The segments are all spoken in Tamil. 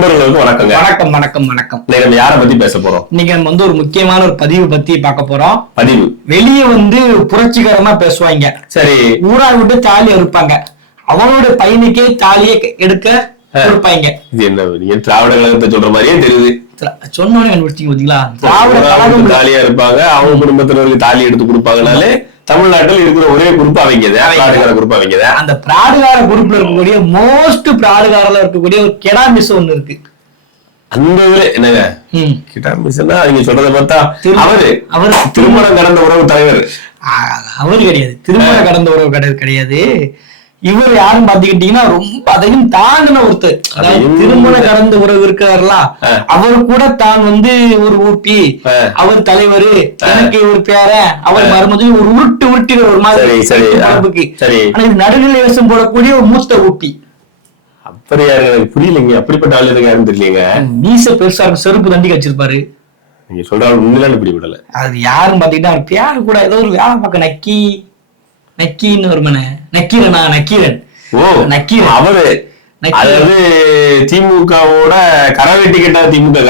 நண்பர்களுக்கு வணக்கங்க. வணக்கம் வணக்கம் வணக்கம். நம்ம யாரை பத்தி பேச போறோம்? இன்னைக்கு நம்ம ஒரு முக்கியமான ஒரு பதிவு பத்தி பார்க்க போறோம். பதிவு வெளியே புரட்சிகரமா பேசுவாங்க, சரி ஊரா விட்டு தாலி அறுப்பாங்க, அவனோட பையனுக்கே தாலியை எடுக்க கொடுப்பாங்க. இது என்ன, நீங்க திராவிட கழகத்தை சொல்ற மாதிரியே தெரியுது. சொன்னோடனே கண்டுபிடிச்சிங்க பாத்தீங்களா? திராவிட கழகம் தாலியா இருப்பாங்க, அவங்க குடும்பத்தினருக்கு தாலி எடுத்து கொடுப்பாங்கனாலே தமிழ்நாட்டில் இருக்கிற ஒரே குரூப் அவங்க குரூப் அவங்க. அந்த பிராடுகார குரூப்ல இருக்கக்கூடிய மோஸ்ட் பிராடுகாரில் இருக்கக்கூடிய ஒரு கெடா மிஸ் ஒண்ணு இருக்கு. அந்த இதுல என்னங்க கிட்டா மிஸ்னா நீங்க சொல்றதை பார்த்தா அவரு திருமணம் கடந்த உறவு தலைவர். அவரு கிடையாது, திருமணம் கடந்த உறவு கிடையாது. இவர் யாரும் பாத்துக்கிட்டீங்கன்னா ரொம்ப அதையும் தாண்டின ஒருத்தர். அதாவது திருமண கடந்த உறவு இருக்கிறார்களா, அவரு கூட தான் ஒரு ஊப்பி, அவர் தலைவர், எனக்கு ஒரு பேர, அவர் மருமதி ஒரு உருட்டி ஒரு மாதிரி நடுநிலை வேஷம் போடக்கூடிய ஒரு மூத்த ஊப்பி. அப்படி யாரு எனக்கு புரியலைங்க. அப்படிப்பட்ட ஆளு யாருன்னு தெரியலங்க. மீச பெருசா இருக்கும், செருப்பு தண்டி வச்சிருப்பாரு. நீங்க சொல்ற உண்மையில இப்படி விடல. அது யாரும் பாத்தீங்கன்னா அவர் பேரு கூட ஏதோ ஒரு வேலை பார்க்க நக்கீரன் ஒரு மன நக்கீரன். ஓ நக்கீரன் அவரு. அதாவது திமுகவோட கரவேட்டி கேட்டா திமுக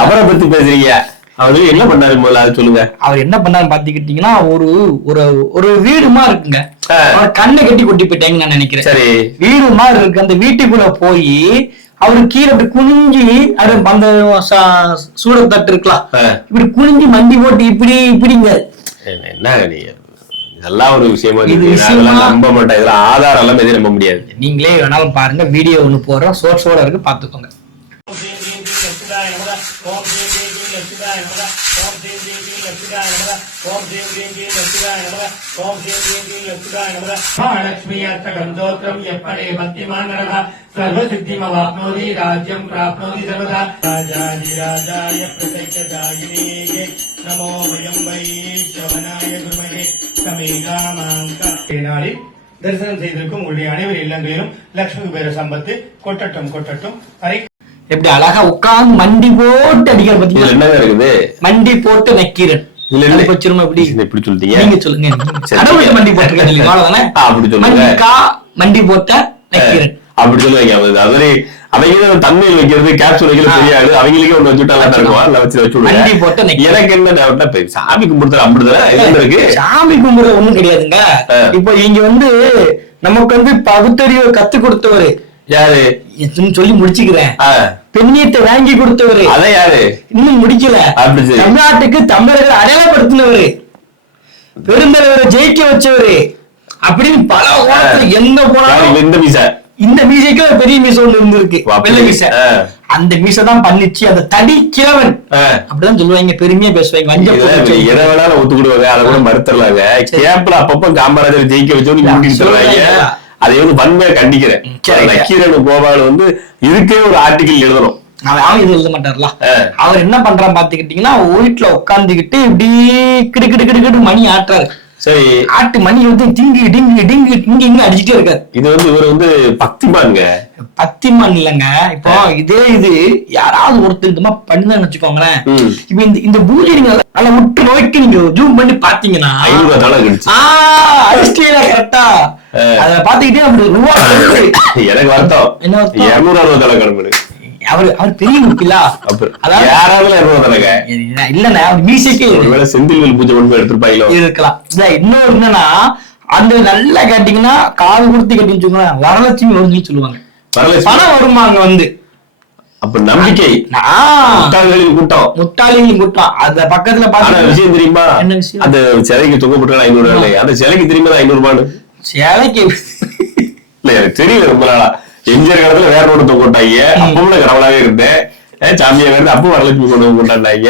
அவரை பத்தி பேசுறீங்க. அவரு என்ன பண்ணாரு முதல்ல அது சொல்லுங்க. அவர் என்ன பண்ணாரு பாத்துக்கிட்டீங்கன்னா ஒரு வீடுமா இருக்குங்க, கண்ணை கட்டி கொட்டி போயிட்டாங்க நான் நினைக்கிறேன். சரி, வீடு மாதிரி இருக்கு. அந்த வீட்டுக்குள்ள போய் அவரு கீழே அப்படி குனிஞ்சி அந்த சூடத்தட்டு இருக்கலாம், இப்படி குனிஞ்சி மண்டி போட்டு இப்படிங்க. என்ன இதெல்லாம் ஒரு விஷயமா நம்ப மாட்டேன். இதெல்லாம் ஆதாரம் எல்லாம் எதுவும் நம்ப முடியாது. நீங்களே வேணாலும் பாருங்க, வீடியோ ஒண்ணு போறோம், சோர்ஸோட இருக்கு, பாத்துக்கோங்க. தரிசனம் செய்திருக்கும் உங்களுடைய அனைவர் இல்லங்களிலும் லட்சுமி குபேர சம்பத்து கொட்டட்டும் கொட்டட்டும். எப்படி அழகா உட்கார்ந்து மண்டி போட்டு அடிக்கிற பத்தி என்ன இருக்குது? மண்டி போட்டு நக்கீரன். இப்படி சொல்லிட்டீங்க, நீங்க சொல்லுங்க. மண்டி போட்டு மண்டி போட்ட நக்கீரன் அப்படி சொல்லுவாங்க. அவரே அவங்க தண்ணியில் வைக்கிறது, கேப்சூல் வைக்கிறது தெரியாது. அவங்களுக்கே ஒண்ணு வச்சுட்டா எனக்கு என்ன சாமி கும்பிடுறது அப்படிதான் இருக்கு. சாமி கும்பிடுறது ஒண்ணும் கிடையாதுங்க. இப்போ இங்க நமக்கு பகுத்தறிவை கத்து கொடுத்தவரு யாரு சொல்லி முடிச்சுக்கிறேன். பெண்ணியத்தை வாங்கி கொடுத்தவரு அதான் யாரு இன்னும் முடிக்கல. தமிழ்நாட்டுக்கு தமிழர்கள் அடையாளப்படுத்தினவரு, பெருந்தலைவரை ஜெயிக்க வச்சவரு அப்படின்னு பல எங்க போனாலும் இந்த மீசைக்கு ஒரு பெரிய மீசை ஒண்ணு இருந்திருக்கு, வெள்ளை மீசை. அந்த மீசை தான் பண்ணிச்சு அந்த தடி கிழவன் அப்படிதான் சொல்லுவாங்க, பெருமையா பேசுவாங்க. எதனால ஒத்துக்கிடுவாங்க, அதை கூட மறுத்துறாங்க. கேப்ல அப்பப்ப காமராஜர் ஜெயிக்க வச்சவங்க அதை வன்மையா கண்டிக்கிறேன். நக்கீரன் கோபால் இதுக்கே ஒரு ஆர்டிகிள் எழுதணும். அவன் இது எழுத மாட்டார்ல. அவர் என்ன பண்றான் பாத்துக்கிட்டீங்கன்னா, வீட்டுல உட்காந்துக்கிட்டு இப்படி கிடு மணி ஆட்டுறாரு. சரி, ஆட்டு மணி டிங்கு டிங்கு டிங்கு டிங்கு இங்க அடிச்சுட்டே இருக்காரு. இது இவர் பக்திமான்ங்க. பக்திமான் இல்லங்க. இப்போ இது யாராவது ஒருத்தர் பண்ணுதான்னு வச்சுக்கோங்களேன். இப்ப இந்த பூஜை நீங்க நல்லா விட்டு நோக்கி நீங்க ஜூம் பண்ணி பாத்தீங்கன்னா கரெக்டா அத பாத்துக்கிட்டே அப்படி எனக்கு வருத்தம். என்ன 200 தலை கிளம்புது. அவர் பெரிய முக்கிலா இல்லன்னா மீசைக்கு செந்தில் பூஜை பண்ணி எடுத்துருப்பாங்க இருக்கலாம். இன்னொரு என்னன்னா, அந்த நல்லா கேட்டீங்கன்னா காது கொடுத்து கட்டின்னு வரலட்சுமி வரும்னு சொல்லுவாங்க. பணம் வருமா அங்க அப்ப நம்பிக்கை முட்டாளிகளின் கூட்டம். அந்த பக்கத்துல பாத்தா விஷயம் தெரியுமா? என்ன விஷயம்? அந்த சிலைக்கு தொங்கப்பட்டு 500 அந்த சிலைக்கு தெரியுமா 500 ரூபான்னு? சிலைக்கு இல்ல எனக்கு தெரியல. ரொம்ப நாளா எம்ஜிஆர் காலத்துல வேற ஒன்று தொங்கட்டாங்க. அப்பவும் நான் கடவுளாவே இருந்தேன், சாமியா இருந்து. அப்பவும் வரலட்சுமி கொண்டு கொண்டாண்டாங்க.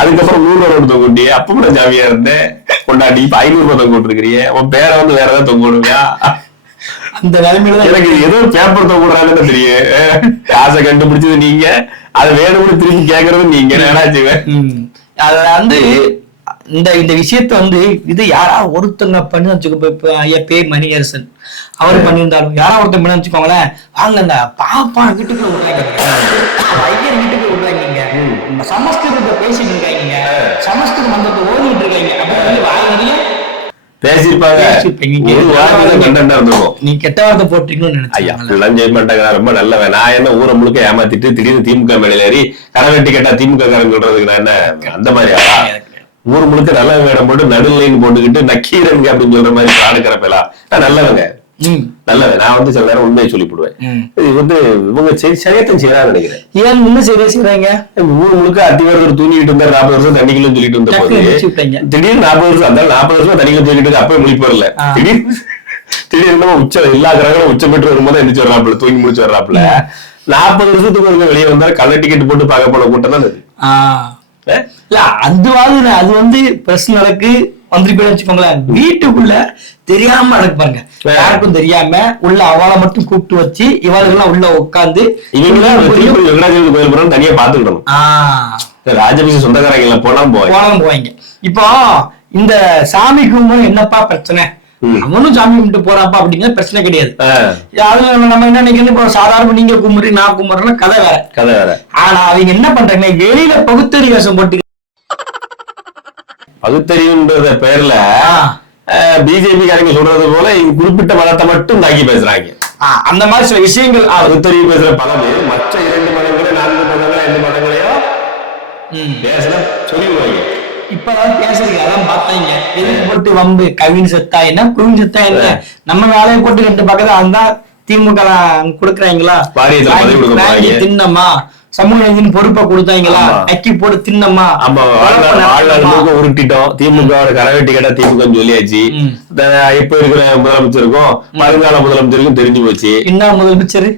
அதுக்கப்புறம் 100 ரூபா தொங்கொட்டிய, அப்பவும் நான் சாமியா இருந்தேன் கொண்டாடி. இப்ப 500 ரூபாய் தொங்க விட்டுருக்கிறீங்க. உன் பேரை வேற ஏதாவது தொங்க விடுவியா? அந்த நிலைமையில எனக்கு ஏதோ பேப்பர் தொங்குறாங்கன்னு தெரியும். காசை கண்டுபிடிச்சது நீங்க, அதை வேணும்னு திரும்பி கேக்குறது நீங்க. அதுல இந்த விஷயத்த இது யாராவது ஒருத்தங்க பண்ணி வச்சுக்கோ. பேர் மணியரசன் அவர் பண்ணியிருந்தாலும் யாராவது ஒருத்தங்க பண்ணி வச்சுக்கோங்களேன், வாங்க இந்த பாப்பா வீட்டுக்குள்ள விடுறாங்க, ஐயர் வீட்டுக்குள்ள விடுறாங்க, சமஸ்கிருதத்தை பேசிட்டு இருக்காங்க, சமஸ்கிருத மந்திரத்தை ஓடிட்டு இருக்காங்க. அப்படி வாங்கினதையும் பேசிருப்பாங்க. ஒரு வாரத்துக்கு கண்டென்ட்டா இருந்திருக்கும். நீ கெட்ட வார்த்தை போட்டீங்கன்னு நினைச்சேன். அப்படிலாம் செய்ய மாட்டாங்க, ரொம்ப நல்லவன். நான் என்ன ஊரை முழுக்க ஏமாத்திட்டு திடீர்னு திமுக மேல ஏறி கரவெட்டி கேட்டா திமுக காரன் சொல்றதுக்கு நான் என்ன அந்த மாதிரியா? ஊர் முழுக்க நல்ல வேடம் போட்டு நடுநிலைன்னு போட்டுக்கிட்டு நக்கீரன் அப்படின்னு சொல்ற மாதிரி ஆடுக்கிறப்பெல்லாம் நான் நல்லவங்க நல்லவன். நான் வந்து சில நேரம் உண்மையை சொல்லிவிடுவேன். இது வந்து இவங்க சரியத்தான் செய்யறான்னு நினைக்கிறேன். ஏன் இன்னும் சரியா செய்யறாங்க? ஊர் முழுக்க அத்திவரதர் தூங்கிட்டு இருந்தாரு 40 வருஷம் தண்ணிக்குள்ள சொல்லிட்டு இருந்த போது திடீர்னு 40 வருஷம் அந்த 40 வருஷம் தண்ணிக்குள்ள சொல்லிட்டு அப்பவே முடிப்பு வரல. திடீர்னு உச்சம் எல்லா கிரகங்களும் உச்சம் பெற்று வரும்போது எந்திரிச்சு வர்றாப்புல, தூங்கி முடிச்சு வர்றாப்புல. 40 வருஷத்துக்கு ஒரு வெளியே வந்தாலும் கள்ள டிக்கெட் போட்டு பார்க்க போன கூட்டம் தான் அது. இல்ல அது வந்து பிரஸ் நடக்கு வந்துட்டு வச்சுக்கோங்களேன். வீட்டுக்குள்ள தெரியாம நடப்பாங்க, யாருக்கும் தெரியாம உள்ள அவளை மட்டும் கூப்பிட்டு வச்சு இவாளுக்கெல்லாம் உள்ள உட்காந்து வெங்கடாஜலபதி கோயில் போறோம் தனியா பாத்துக்கிடணும். ராஜபீச சொந்தக்காரங்க போவாங்க. இப்போ இந்த சாமி கும்பிடும் என்னப்பா பிரச்சனை, அவனும் சாமி கும்பிட்டு போறாப்பா அப்படிங்கிற பிரச்சனை கிடையாது. அதுல நம்ம என்ன நினைக்கணும், இப்போ சாதாரண நீங்க கும்பிடு நான் கும்பிடுறோம்னா கதை வேற. ஆனா அவங்க என்ன பண்றாங்க, வெளியில பகுத்தறி வேஷம் போட்டு பகுத்தறிவுன்ற பேர்ல பிஜேபி காரங்க சொல்றது போல குறிப்பிட்ட மதத்தை மட்டும் தாக்கி பேசுறாங்க. அந்த மாதிரி சில விஷயங்கள் பகுத்தறிவு பேசுற பல பேர் மற்ற 2 மதங்களே 4 மதங்களே 5 மதங்களையோ பேசல சொல்லிடுவாங்க. இப்பதான் பேசுறீங்க, அதான் பார்த்தாங்க எதுக்கு போட்டு வம்பு, கவின் செத்தா என்ன குவின் செத்தா என்ன, நம்ம வேலையை போட்டு 2 பக்கத்துல அந்த திமுக கொடுக்குறாங்களா, தின்னமா சமூக நீதியின் பொறுப்பை கொடுத்தாங்களா, அக்கி போட்டு தின்னமா உருட்டிட்டோம். திமுக கரவேட்டி கேட்டா திமுக சொல்லியாச்சு. இப்ப இருக்கிற முதலமைச்சருக்கும் வருங்கால முதலமைச்சருக்கும் தெரிஞ்சு போச்சு. என்ன முதலமைச்சர்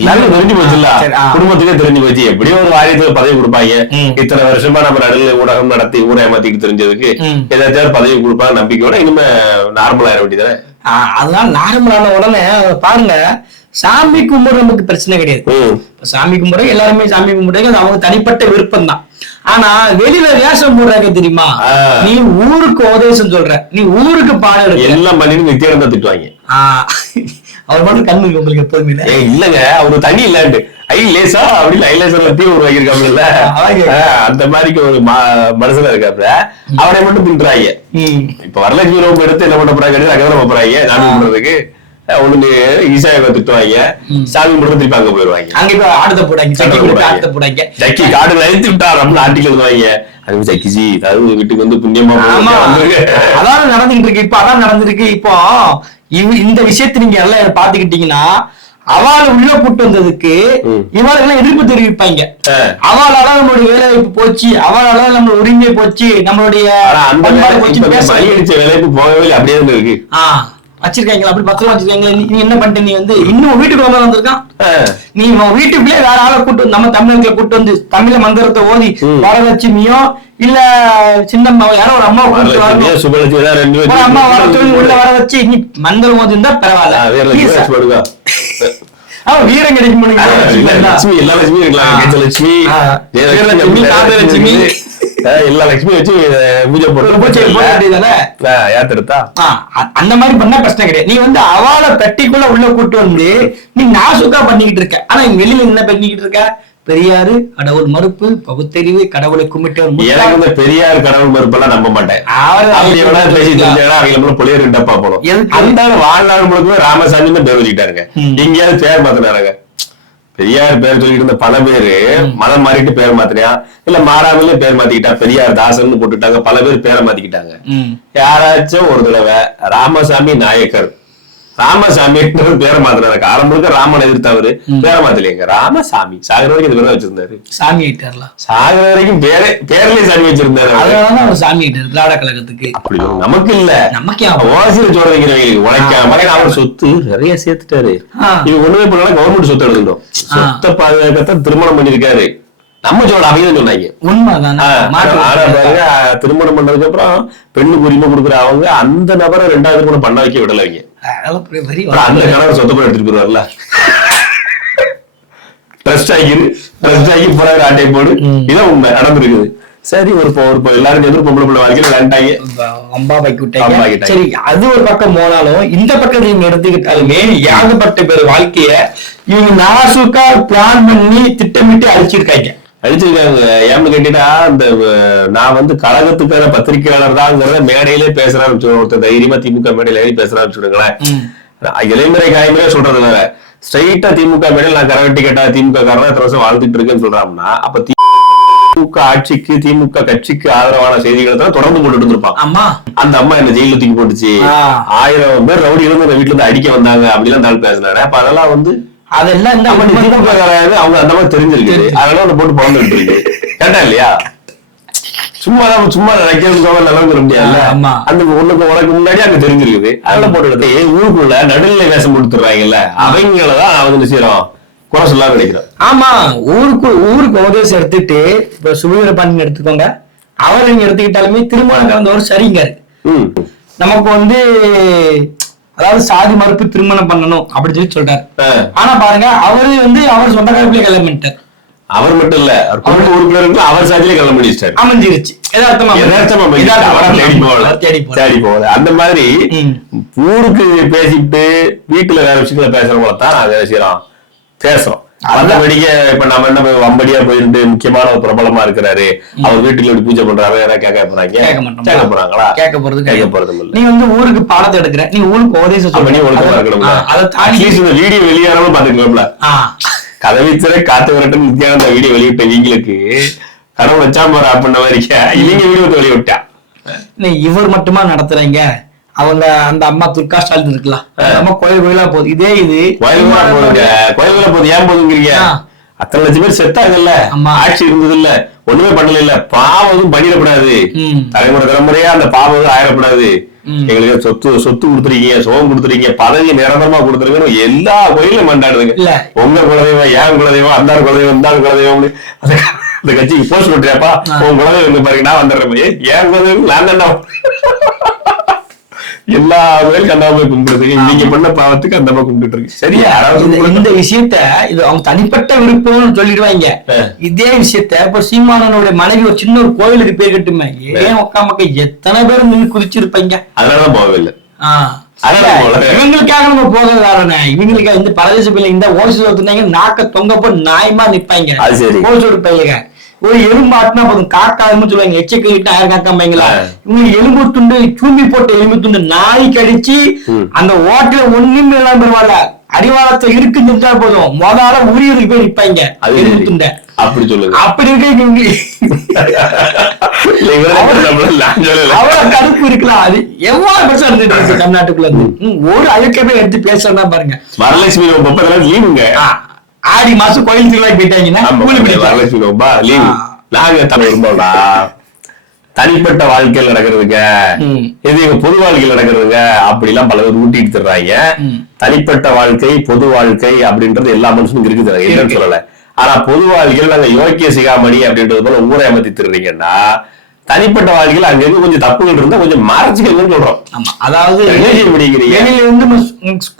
எல்லாரும் தெரிஞ்சு போச்சுல்ல, குடும்பத்துக்கே தெரிஞ்சு போச்சு. எப்படியும் ஒரு வாரியத்துல பதவி கொடுப்பாங்க. இத்தனை வருஷமா நம்ம நடுநிலை ஊடகம் நடத்தி ஊரை ஏமாத்திட்டு தெரிஞ்சதுக்கு ஏதாச்சும் பதவி கொடுப்பாங்க நம்பிக்கையோட இனிமே நார்மல் ஆயிட வேண்டியதானே. அதனால நார்மலான உடனே பாருங்க, சாமி கும்பிட நமக்கு பிரச்சனை கிடையாது. சாமி கும்பிட எல்லாருமே சாமி கும்பிடுறாங்க, அது அவங்க தனிப்பட்ட விருப்பம் தான். ஆனா வெளியில வேஷம் போடுறாங்க தெரியுமா, நீ ஊருக்கு உபதேசம் சொல்ற, நீ ஊருக்கு பாடம் எல்லாம் பண்ணிட்டு நித்தியானந்தா திட்டுவாங்க. அவர் மட்டும் கண்ணு உங்களுக்கு எப்போதுமே இல்லங்க, அவரு தண்ணி இல்லாண்டு ஐலேசா அப்படின்னு ஐலேசர்ல தீ உருவாக்கிருக்காப்ல, அந்த மாதிரிக்கு ஒரு மனசுல இருக்காப்ல. அவனை மட்டும் திட்டுறாங்க. இப்ப வரலட்சுமி ரோம் எடுத்து என்ன பண்ண போறாங்க, அங்கதான் போறாங்க சாமி கும்பிடுறதுக்கு. ஒண்ணு ஈசாவை திட்டுவாங்க, சாமி கும்பிடுறது திருப்பி அங்க போயிருவாங்க. அங்க போய் ஆடுத போடாங்க, ஜக்கி காடு அழித்து விட்டார் அப்படின்னு ஆட்டிகள் எழுதுவாங்க. அது ஜக்கிஜி அதாவது வீட்டுக்கு வந்து புண்ணியமா அதான் நடந்துகிட்டு இருக்கு. இப்ப அதான் நடந்திருக்கு. இப்போ இந்த விஷயத்தை நீங்க எல்லாம் பாத்துக்கிட்டீங்கன்னா, அவளை உள்ள கூட்டு வந்ததுக்கு இவாளெல்லாம் எதிர்ப்பு தெரிவிப்பாங்க. அவளால நம்மளுடைய வேலை வாய்ப்பு போச்சு, அவளால நம்ம உரிமை போச்சு, நம்மளுடைய வேலைக்கு போகவே அப்படியே இருக்கு. வச்சிருக்காங்களா அப்படி பத்திரம் வச்சிருக்காங்களா, நீ என்ன பண்ணிட்ட, நீ வந்து இன்னும் வீட்டுக்கு வந்து வந்திருக்கான், நீ வீட்டுக்குள்ளே வேற ஆளை கூட்டு நம்ம தமிழர்களை கூட்டு வந்து தமிழ மந்திரத்தை ஓதி வரலட்சுமியோ இல்ல சின்னம்மா யாரோ ஒரு அம்மா அம்மா வர சொல்லி உள்ள வர வச்சு நீ மந்திரம் ஓதி இருந்தா பரவாயில்ல. அவன் வீரம் கிடைக்கும் எல்லா லட்சுமி வச்சு பூஜை போட்டு அந்த மாதிரி பண்ணா பிரச்சனை கிடையாது. நீ வந்து அவளை பெட்டிக்குள்ள உள்ள கூட்டு வந்து நீ நாசுக்கா பண்ணிக்கிட்டு இருக்க. ஆனா வெளியில என்ன பண்ணிக்கிட்டு இருக்க, பெரியாரு கடவுள் மறுப்பு, பகுத்தறிவு, கடவுளை கும்பிட்டு. எனக்கு இந்த பெரியார் கடவுள் மறுப்பு எல்லாம் நம்ப மாட்டேன். அவங்க புளியர் டப்பா போடும். அந்த வாழ்நாள் முழுக்கவே ராமசாமி தான் பேர் வச்சுக்கிட்டாருங்க. எங்கேயாவது பேர் மாத்தினாருங்க. பெரியார் பேர் சொல்லிட்டு இருந்த பல பேரு மதம் மாறிட்டு பேர் மாத்தினா, இல்ல மாறாமலே பேர் மாத்திக்கிட்டா, பெரியார் தாசன் போட்டுட்டாங்க. பல பேர் பேரை மாத்திக்கிட்டாங்க. யாராச்சும் ஒரு தடவை ராமசாமி நாயக்கர் ராமசாமி பேரை மாத்தினாரு. ஆரம்பம் ராமன் எதிர்த்தவரு பேரை மாத்தலைங்க, ராமசாமி சாகர வரைக்கும் இந்த பேரை வச்சிருந்தாரு. சாமி ஆயிட்டார்ல, சாகர வரைக்கும் பேர்லயே சாமி வச்சிருந்தாரு. அதனாலதான் சாமி ஆயிட்டாரு திராவிட கழகத்துக்கு. அப்படி நமக்கு இல்ல, நமக்கு ஓசியில் சொல்றீங்க உழைக்காம அவர் சொத்து நிறைய சேர்த்துட்டாரு. இது ஒண்ணுமே பண்ணலாம், கவர்மெண்ட் சொத்து எடுத்துட்டோம். சொத்தை பாதுகாக்கத்தான் திருமணம் பண்ணிருக்காரு. நம்ம சொல்ல அவங்க சொன்னாங்க உண்மைதான். திருமணம் பண்ணதுக்கு அப்புறம் பெண்ணுக்கு உரிமை கொடுக்குற அவங்க அந்த நபரை 2வது திருமணம் பண்ண வைக்க விடலைங்க. அந்த கணவர் சொத்த போய் எடுத்துட்டு போயிருவார்ல, ட்ரஸ்ட் ஆகி போறாரு ஆட்டை போடு. இதான் உண்மை நடந்திருக்குது. சரி ஒரு எல்லாரும் எதிர்ப்பு பொம்பளை பிள்ளை வாழ்க்கையில விளையாண்டாங்க, அம்பா பாக்கி விட்டாங்க. சரி அது ஒரு பக்கம் போனாலும் இந்த பக்கம் நீங்க எடுத்துக்கிட்டாலுமே ஏகப்பட்ட பேர் வாழ்க்கைய இவங்க நாசுக்கா பிளான் பண்ணி திட்டமிட்டு அழிச்சிருக்காங்க. அடிச்சிருக்காங்க. ஏன்னு கேட்டீங்கன்னா இந்த நான் வந்து கழகத்துக்கான பத்திரிகையாளர் தான்ங்கிறத மேடையிலே பேசுறான்னு ஒருத்தர் தைரியமா திமுக மேடையில ஏறி பேசுறான்னு வச்சுக்கோங்களேன். இளைமுறை காயமுறையா சொல்றது வேற. ஸ்ட்ரைட்டா திமுக மேடையில் நான் கரவெட்டி கேட்டா திமுக காரணம் எத்தனை வருஷம் வாழ்ந்துட்டு இருக்கேன்னு சொல்றாங்கன்னா அப்ப திமுக ஆட்சிக்கு திமுக கட்சிக்கு ஆதரவான செய்திகளை தான் தொடர்ந்து போட்டு இருந்திருப்பான். அந்த அம்மா என்ன ஜெயில தூக்கி போட்டுச்சு, 1000 பேர் ரவுடி இருந்து வீட்டுல இருந்து அடிக்க வந்தாங்க அப்படிலாம் தாள் பேசினாரு. அப்ப அதெல்லாம் வந்து அதெல்லாம் இந்த திமுக அவங்க அந்த மாதிரி தெரிஞ்சிருக்கு. அதெல்லாம் அந்த போட்டு பிறந்துட்டு இருக்கு. கேட்டா இல்லையா? சும்மா நினைக்கிறதுக்காக நிலவுற முடியாது. அந்த உனக்கு முன்னாடி அங்க தெரிஞ்சிருக்குது. அதெல்லாம் போட்டு ஊருக்குள்ள நடுநிலை வேஷம் கொடுத்துறாங்கல்ல, அவங்களதான் வந்து செய்யறோம் குறை சொல்லாம நினைக்கிறோம். ஆமா, ஊருக்கு உபதேசம் எடுத்துட்டு இப்ப சுபவீரபாண்டியன் எடுத்துக்கோங்க. அவர் நீங்க எடுத்துக்கிட்டாலுமே திருமணம் கலந்தவர் சரிங்க. நமக்கு வந்து அதாவது சாதி மறுப்பு திருமணம் பண்ணணும் அப்படின்னு சொல்லி சொல்றாரு. ஆனா பாருங்க அவரு வந்து அவர் சொந்த காலத்திலே கல்யாணம் பண்ணிட்டார். அவர் மட்டும் இல்ல, அவர் சாதியிலே கல்யாணம் பண்ணிட்டாரு. அமைஞ்சிருச்சு. தேடி போகல. அந்த மாதிரி ஊருக்கு பேசிட்டு வீட்டுல வேற விஷயங்கள பேசுறவங்கள தான் நாங்க செய்யறோம் பேசுறோம். மற்றபடிக்க இப்ப நம்ம என்ன வம்படியா போயிட்டு முக்கியமான ஒரு பிரபலமா இருக்கிறாரு, அவர் வீட்டுல எப்படி பூஜை பண்றாரு கேட்க போறாங்களா? கேட்க போறது. நீ வந்து ஊருக்கு பாடத்தை எடுக்கிற, நீ ஊருக்கு உபதேசம் பண்ணி ஒழுக்கமா இருக்கணும். வீடியோ வெளியானாலும் பாத்துக்கலாம்ல. கதவை திற காத்து வரட்டும் நித்யானந்த வீடியோ வெளியிட்ட இவங்களுக்கு கடவுள் வச்சா போற அப்படின்ன மாதிரி இவங்க வீடியோ வெளியிட்டா. இவர் மட்டுமா நடத்துறீங்க? அவங்க அந்த அம்மா துர்கா ஸ்டாலின் இருக்கலாம், அம்மா கோயிலா போகுது. இதே இது கோயிலா போகுது. ஏன் போதுங்கிறீங்க? அத்தனை லட்சம் பேர் செத்தாங்கல்ல, ஆட்சி இருந்தது இல்ல, ஒண்ணுமே பண்ணல இல்ல. பாவம் பண்ணிடக்கூடாது, தலைமுறையா அந்த பாவம் ஆயிடக்கூடாது. எங்களுக்கு சொத்து கொடுத்துருக்கீங்க, சோகம் கொடுத்துருக்கீங்க, பதவி நிரந்தரமா கொடுத்துருக்கீங்க. எல்லா கோயிலும் மண்டாடுதுங்க. உங்க குலதெய்வம், ஏன் குலதெய்வம், அந்த குலதெய்வம், இந்த குலதெய்வம். அந்த கட்சிக்கு போஸ்ட் பண்றியாப்பா, உங்க குலதெய்வம் பாருங்க, நான் வந்துடுறேன். ஏன் குலதெய்வம் நான் தாண்டா. எல்லா கோயிலும் அந்த போய் கும்பிடுறதுக்கு நீங்க பண்ண பாவத்துக்கு அந்த கும்பிட்டு இருக்கு. சரியா? இந்த விஷயத்த இது அவங்க தனிப்பட்ட விருப்பம்னு சொல்லிடுவாங்க. இதே விஷயத்த இப்ப சீமானனுடைய மனைவி ஒரு சின்ன ஒரு கோயிலுக்கு பேர் கட்டுமே, ஏன் உட்காமக்க எத்தனை பேர் நின்று குதிச்சிருப்பாங்க. அதனாலதான் போகவில்லை. இவங்களுக்காக நம்ம போகிறதான இவங்களுக்காக இந்த பரதேச பிள்ளைங்க இந்த ஓசி ஒருத்தனாங்க நாக்க தொங்க போட்டு நாயமா நிப்பாங்க. ஓசி ஒரு பையங்க ஒரு எலும்பு ஆட்டினா போதும் காக்காதுன்னு சொல்லுவாங்க. எச்சக்கிட்ட யாரும் காக்காம்பைங்களா? இவங்க எலும்பு துண்டு சூம்பி போட்ட எலும்பு துண்டு நாய் கடிச்சு அந்த ஓட்டுல ஒண்ணுமே இல்லாம பரவாயில்ல, அடிவாரத்தை இருக்குன்னு போதும் முதல்ல உரியதுக்கு போய் நிப்பாங்க எலும்பு துண்டை. அப்படி சொல்லுங்க. அப்படி இருக்க அவ்வளவு கடுப்பு இருக்கலாம். அது எவ்வளவு பெருசா இருந்துட்டு தமிழ்நாட்டுக்குள்ள இருந்து ஒரு அழுக்கமே எடுத்து பேசுறதா பாருங்க. வரலட்சுமி லீவுங்க, ஆடி மாசம் கோயில் திருவிழா போயிட்டாங்கன்னா நாங்க தமிழ்டா தனிப்பட்ட வாழ்க்கையில் நடக்கிறதுங்க, இது பொது வாழ்க்கையில் நடக்கிறதுங்க அப்படி எல்லாம் பல பேர் ஊட்டிட்டு தர்றாங்க. தனிப்பட்ட வாழ்க்கை பொது வாழ்க்கை அப்படின்றது எல்லா மனுஷனுக்கும் இருக்குது, இல்லைன்னு சொல்லல. ஆனா பொது வாழ்க்கையில் நாங்க யோக்கிய சிகாமணி அப்படின்றது போல ஊரை அமைத்தி தர்றீங்கன்னா, தனிப்பட்ட வாழ்க்கையில் அங்க இருந்து கொஞ்சம் தப்புகள் இருந்தா கொஞ்சம் மறைச்சுக்கணும்னு சொல்றோம். அதாவது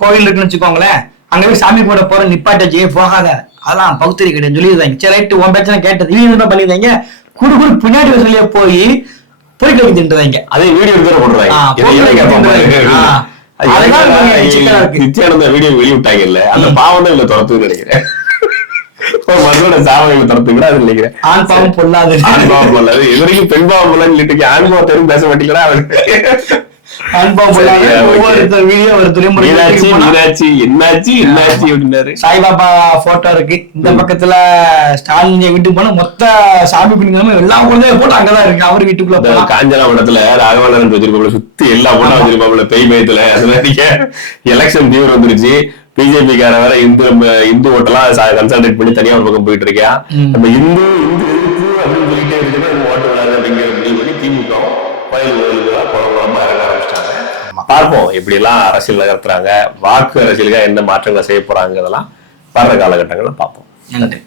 கோயில் இருக்குன்னு வச்சுக்கோங்களேன், அங்க போய் சாமி கூட போற நிப்பாட்டே போகாத, அதான் பகுத்தறி கிடையாது சொல்லிடுறாங்க. சரி ரைட்டு உன் பிரச்சனை கேட்டது இவங்க என்ன பண்ணிடுறாங்க, குடு பின்னாடி சொல்லிய போய் போயிட்டு தின்றாங்க. அதே வீடியோ நித்யானந்த வீடியோ வெளியிட்டாங்கல்ல, அந்த பாவம் தான் இல்ல துரத்துன்னு நினைக்கிறேன். சாவங்களை துரத்து கூட அது நினைக்கிறேன். ஆண் பாவம் பொல்லாது, ஆண் பாவம் பொல்லாது. இது வரைக்கும் பெண் பாவம் பொல்லாது. ஆண் பாவத்தையும் பேச மாட்டீங்களா? சாய்பாபா போட்டோ இருக்கு இந்த பக்கத்துல, ஸ்டாலின் வீட்டுக்கு போனா மொத்த சாமி பிடிக்காம எல்லா குழந்தையும் போட்டு அங்கதான் இருக்கு. அவர் வீட்டுக்குள்ள காஞ்சனா படத்துல ராகவன் வச்சிருப்பாங்க, சுத்தி எல்லா போட்டோ வச்சிருப்பாங்க பெய் பயத்துல. எலெக்ஷன் தீவிரம் வந்துருச்சு, பிஜேபி கார வேற இந்து ஓட்டெல்லாம் கன்சல்டேட் பண்ணி தனியா ஒரு பக்கம் போயிட்டு இருக்கேன். நம்ம இந்து அப்படின்னு சொல்லிட்டே இருக்குது, ஓட்டு விடாது அப்படிங்கிற முடிவு பண்ணி திமுக குழம்புமா இறங்க ஆரம்பிச்சிட்டாங்க. பார்ப்போம் எப்படி எல்லாம் அரசியல் நகர்த்துறாங்க, வாக்கு அரசியலுக்காக என்ன மாற்றங்களை செய்ய போறாங்க, இதெல்லாம் வர்ற காலகட்டங்கள்ல பார்ப்போம். நன்றி.